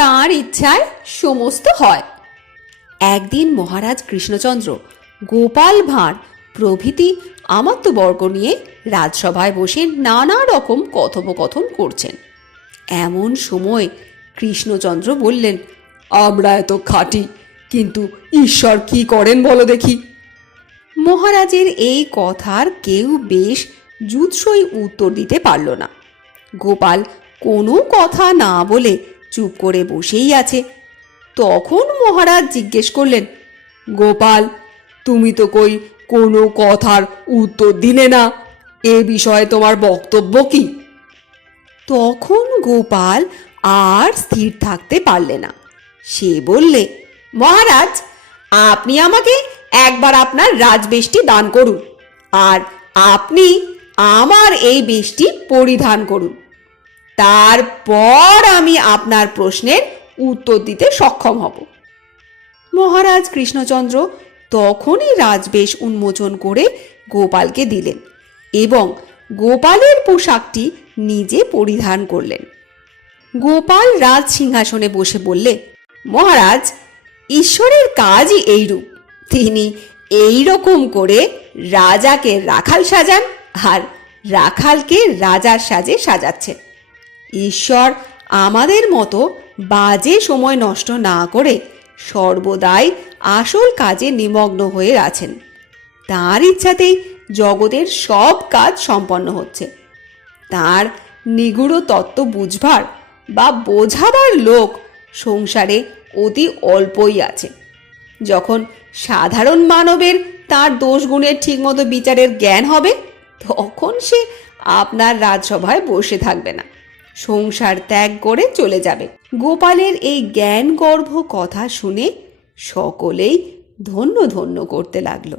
তার ইচ্ছায় সমস্ত হয়। একদিন মহারাজ কৃষ্ণচন্দ্র, গোপাল ভাঁড় প্রভৃতি আমাত্যবর্গ নিয়ে রাজসভায় বসে নানা রকম কথোপকথন করছেন। এমন সময় কৃষ্ণচন্দ্র বললেন, আমরা এত খাঁটি, কিন্তু ঈশ্বর কি করেন বলো দেখি। মহারাজের এই কথার কেউ বেশ জুৎসই উত্তর দিতে পারল না। গোপাল কোনো কথা না বলে চুপ করে বসেই আছে। তখন মহারাজ জিজ্ঞেস করলেন, গোপাল, তুমি তো কই কোনো কথার উত্তর দিলে না, এ বিষয়ে তোমার বক্তব্য কি? তখন গোপাল আর স্থির থাকতে পারলে না। সে বললে, মহারাজ, আপনি আমাকে একবার আপনার রাজবেশটি দান করুন, আর আপনি আমার এই বেশটি পরিধান করুন। তারপর আমি আপনার প্রশ্নের উত্তর দিতে সক্ষম হব। মহারাজ কৃষ্ণচন্দ্র তখনই রাজবেশ উন্মোচন করে গোপালকে দিলেন এবং গোপালের পোশাকটি নিজে পরিধান করলেন। গোপাল রাজ সিংহাসনে বসে বললে, মহারাজ, ঈশ্বরের কাজই এইরূপ। তিনি এই রকম করে রাজাকে রাখাল সাজান আর রাখালকে রাজার সাজে সাজাচ্ছেন। ঈশ্বর আমাদের মতো বাজে সময় নষ্ট না করে সর্বদাই আসল কাজে নিমগ্ন হয়ে আছেন। তাঁর ইচ্ছাতেই জগতের সব কাজ সম্পন্ন হচ্ছে। তাঁর নিগূঢ় তত্ত্ব বুঝবার বা বোঝাবার লোক সংসারে অতি অল্পই আছে। যখন সাধারণ মানবের তার দোষগুণের ঠিকমতো বিচারের জ্ঞান হবে, তখন সে আপনার রাজসভায় বসে থাকবে না, সংসার ত্যাগ করে চলে যাবে। গোপালের এই জ্ঞানগর্ভ কথা শুনে সকলেই ধন্য ধন্য করতে লাগলো।